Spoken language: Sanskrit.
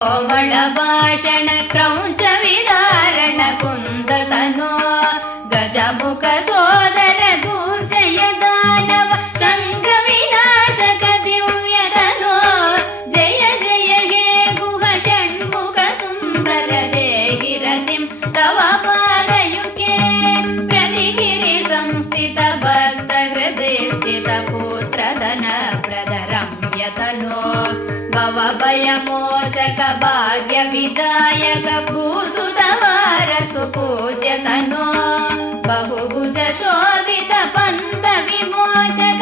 कोमल भाषण क्रौंच विदारण कुन्दतनो गजमुख सोदर दुर्जय दानव चंद्र विनाशक दिव्यतनो जय जय हे गुह षण्मुख सुन्दर देहि रतिं तव पादयुगे प्रतिगिरि संस्थित भक्त हृदय स्थित पुत्रधन प्रद रम्यतनो भवभयमोचक भाग्य विदायक भूसुतवार सुपूज्यतनो बहुभुज शोभित पंथ विमोचक